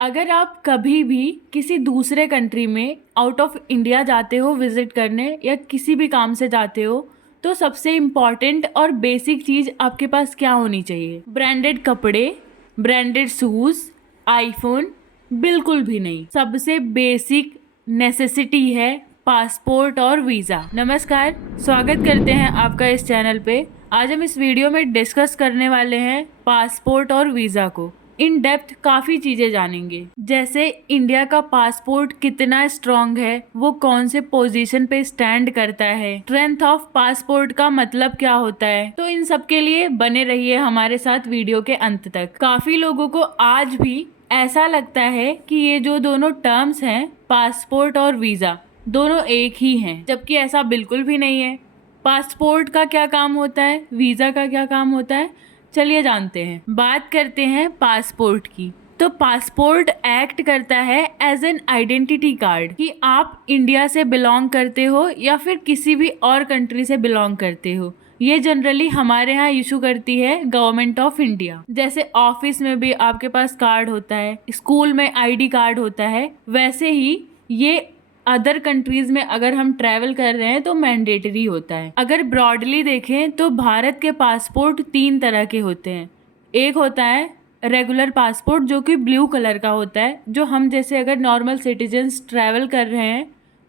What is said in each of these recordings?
अगर आप कभी भी किसी दूसरे कंट्री में आउट ऑफ इंडिया जाते हो विजिट करने या किसी भी काम से जाते हो तो सबसे इम्पॉर्टेंट और बेसिक चीज़ आपके पास क्या होनी चाहिए? ब्रांडेड कपड़े, ब्रांडेड शूज़, आईफोन? बिल्कुल भी नहीं। सबसे बेसिक नेसेसिटी है पासपोर्ट और वीज़ा। नमस्कार, स्वागत करते हैं आपका इस चैनल पे। आज हम इस वीडियो में डिस्कस करने वाले हैं पासपोर्ट और वीज़ा को। इन डेप्थ काफ़ी चीज़ें जानेंगे, जैसे इंडिया का पासपोर्ट कितना स्ट्रॉन्ग है, वो कौन से पोजीशन पे स्टैंड करता है, स्ट्रेंथ ऑफ पासपोर्ट का मतलब क्या होता है। तो इन सब के लिए बने रहिए हमारे साथ वीडियो के अंत तक। काफ़ी लोगों को आज भी ऐसा लगता है कि ये जो दोनों टर्म्स हैं, पासपोर्ट और वीज़ा, दोनों एक ही हैं, जबकि ऐसा बिल्कुल भी नहीं है। पासपोर्ट का क्या काम होता है, वीज़ा का क्या काम होता है, चलिए जानते हैं। बात करते हैं पासपोर्ट की। तो पासपोर्ट एक्ट करता है एज एन आइडेंटिटी कार्ड कि आप इंडिया से बिलोंग करते हो या फिर किसी भी और कंट्री से बिलोंग करते हो। ये जनरली हमारे यहाँ इशू करती है गवर्नमेंट ऑफ इंडिया। जैसे ऑफिस में भी आपके पास कार्ड होता है, स्कूल में आईडी कार्ड होता है, वैसे ही ये अदर कंट्रीज में अगर हम ट्रैवल कर रहे हैं तो मैंडेटरी होता है। अगर ब्रॉडली देखें तो भारत के पासपोर्ट 3 तरह के होते हैं। एक होता है रेगुलर पासपोर्ट जो कि ब्लू कलर का होता है, जो हम जैसे अगर नॉर्मल सिटीजन्स ट्रैवल कर रहे हैं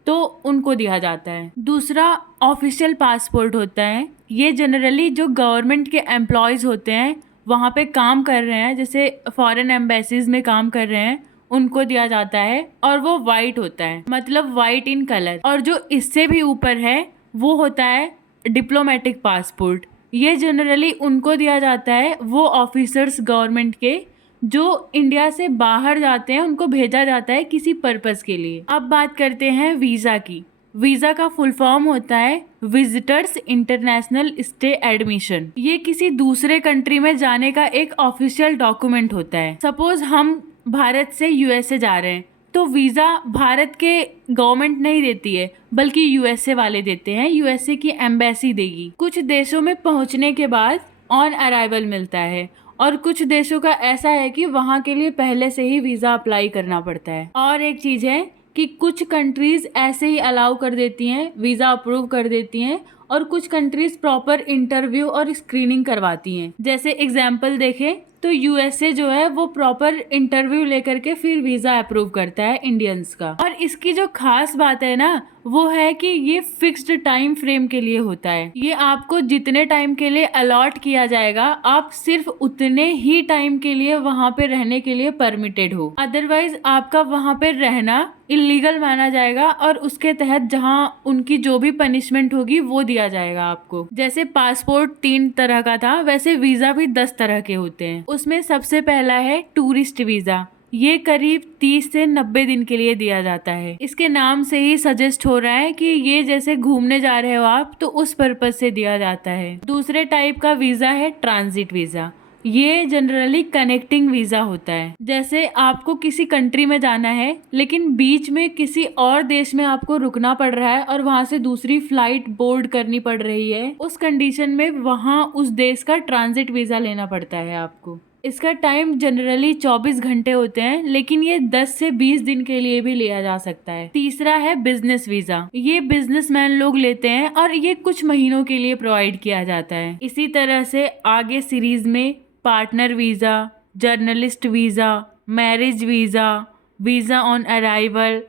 तो उनको दिया जाता है। दूसरा ऑफिशियल पासपोर्ट होता है। ये जनरली जो गवर्नमेंट के एम्प्लॉयज़ होते हैं, वहाँ पे काम कर रहे हैं, जैसे फॉरेन एम्बेसीज में काम कर रहे हैं, उनको दिया जाता है और वो वाइट होता है, मतलब वाइट इन कलर। और जो इससे भी ऊपर है वो होता है डिप्लोमेटिक पासपोर्ट। ये जनरली उनको दिया जाता है, वो ऑफिसर्स गवर्नमेंट के जो इंडिया से बाहर जाते हैं, उनको भेजा जाता है किसी पर्पस के लिए। अब बात करते हैं वीज़ा की। वीज़ा का फुल फॉर्म होता है विजिटर्स इंटरनेशनल स्टे एडमिशन। ये किसी दूसरे कंट्री में जाने का एक ऑफिशियल डॉक्यूमेंट होता है। सपोज हम भारत से यूएसए जा रहे हैं तो वीज़ा भारत के गवर्नमेंट नहीं देती है, बल्कि यूएसए वाले देते हैं। यूएसए की एम्बेसी देगी। कुछ देशों में पहुंचने के बाद ऑन अराइवल मिलता है और कुछ देशों का ऐसा है कि वहाँ के लिए पहले से ही वीज़ा अप्लाई करना पड़ता है। और एक चीज़ है कि कुछ कंट्रीज़ ऐसे ही अलाउ कर देती हैं, वीज़ा अप्रूव कर देती हैं, और कुछ कंट्रीज़ प्रॉपर इंटरव्यू और स्क्रीनिंग करवाती हैं। जैसे एग्जाम्पल देखें तो यूएसए जो है वो प्रॉपर इंटरव्यू लेकर के फिर वीज़ा अप्रूव करता है इंडियंस का। और इसकी जो खास बात है ना, वो है कि ये फिक्स्ड टाइम फ्रेम के लिए होता है। ये आपको जितने टाइम के लिए अलॉट किया जाएगा, आप सिर्फ उतने ही टाइम के लिए वहाँ पे रहने के लिए परमिटेड हो। अदरवाइज आपका वहाँ पे रहना इलीगल माना जाएगा और उसके तहत जहाँ उनकी जो भी पनिशमेंट होगी वो दिया जाएगा आपको। जैसे पासपोर्ट 3 तरह का था, वैसे वीज़ा भी 10 तरह के होते हैं। उसमें सबसे पहला है टूरिस्ट वीज़ा। ये करीब 30 से 90 दिन के लिए दिया जाता है। इसके नाम से ही सजेस्ट हो रहा है कि ये जैसे घूमने जा रहे हो आप, तो उस पर्पज से दिया जाता है। दूसरे टाइप का वीज़ा है ट्रांजिट वीज़ा। ये जनरली कनेक्टिंग वीज़ा होता है। जैसे आपको किसी कंट्री में जाना है लेकिन बीच में किसी और देश में आपको रुकना पड़ रहा है और वहाँ से दूसरी फ्लाइट बोर्ड करनी पड़ रही है, उस कंडीशन में वहाँ उस देश का ट्रांजिट वीज़ा लेना पड़ता है आपको। इसका टाइम जनरली 24 घंटे होते हैं, लेकिन ये 10 से 20 दिन के लिए भी लिया जा सकता है। तीसरा है बिजनेस वीज़ा। ये बिजनेसमैन लोग लेते हैं और ये कुछ महीनों के लिए प्रोवाइड किया जाता है। इसी तरह से आगे सीरीज में partner visa, journalist visa, marriage visa, visa on arrival,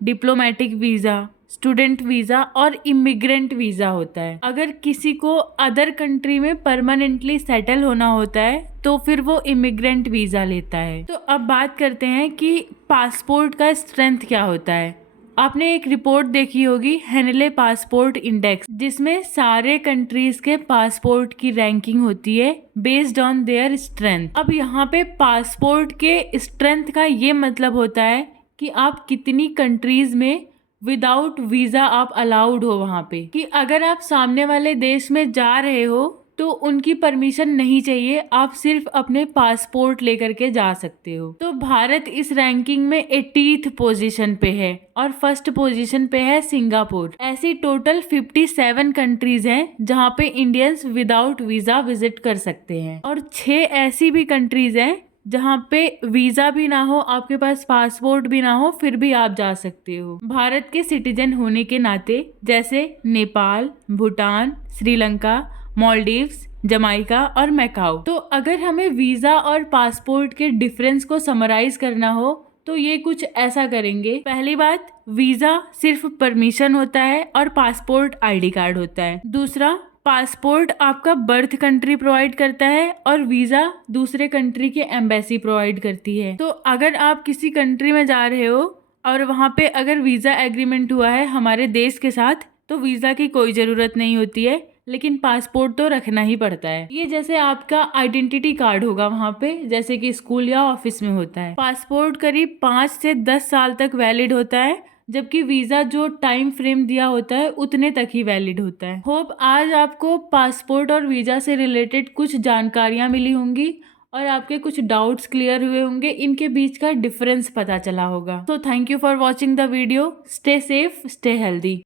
diplomatic visa, student visa और इमिग्रेंट वीज़ा होता है। अगर किसी को अदर कंट्री में परमानेंटली सेटल होना होता है तो फिर वो इमिग्रेंट वीज़ा लेता है। तो अब बात करते हैं कि पासपोर्ट का स्ट्रेंथ क्या होता है। आपने एक रिपोर्ट देखी होगी, हेनले पासपोर्ट इंडेक्स, जिसमें सारे कंट्रीज के पासपोर्ट की रैंकिंग होती है बेस्ड ऑन देयर स्ट्रेंथ। अब यहाँ पे पासपोर्ट के स्ट्रेंथ का ये मतलब होता है कि आप कितनी कंट्रीज में विदाउट वीज़ा आप अलाउड हो वहाँ पे। कि अगर आप सामने वाले देश में जा रहे हो तो उनकी परमिशन नहीं चाहिए, आप सिर्फ अपने पासपोर्ट लेकर के जा सकते हो। तो भारत इस रैंकिंग में 80th पोजीशन पे है और फर्स्ट पोजीशन पे है सिंगापुर। ऐसी टोटल 57 कंट्रीज हैं जहाँ पे इंडियंस विदाउट वीज़ा विजिट कर सकते हैं और 6 ऐसी भी कंट्रीज हैं जहाँ पे वीज़ा भी ना हो, आपके पास पासपोर्ट भी ना हो, फिर भी आप जा सकते हो भारत के सिटीजन होने के नाते, जैसे नेपाल, भूटान, श्रीलंका, मालदीव्स, जमाइका और मैकाओ। तो अगर हमें वीज़ा और पासपोर्ट के डिफरेंस को समराइज करना हो तो ये कुछ ऐसा करेंगे। पहली बात, वीज़ा सिर्फ परमिशन होता है और पासपोर्ट आईडी कार्ड होता है। दूसरा, पासपोर्ट आपका बर्थ कंट्री प्रोवाइड करता है और वीज़ा दूसरे कंट्री की एम्बेसी प्रोवाइड करती है। तो अगर आप किसी कंट्री में जा रहे हो और वहाँ पे अगर वीज़ा एग्रीमेंट हुआ है हमारे देश के साथ, तो वीज़ा की कोई ज़रूरत नहीं होती है, लेकिन पासपोर्ट तो रखना ही पड़ता है। ये जैसे आपका आइडेंटिटी कार्ड होगा वहाँ पे, जैसे कि स्कूल या ऑफिस में होता है। पासपोर्ट करीब 5 से 10 साल तक वैलिड होता है, जबकि वीज़ा जो टाइम फ्रेम दिया होता है उतने तक ही वैलिड होता है। होप आज आपको पासपोर्ट और वीज़ा से रिलेटेड कुछ जानकारियाँ मिली होंगी और आपके कुछ डाउट्स क्लियर हुए होंगे, इनके बीच का डिफरेंस पता चला होगा। So thank you for watching the video. Stay safe, stay healthy.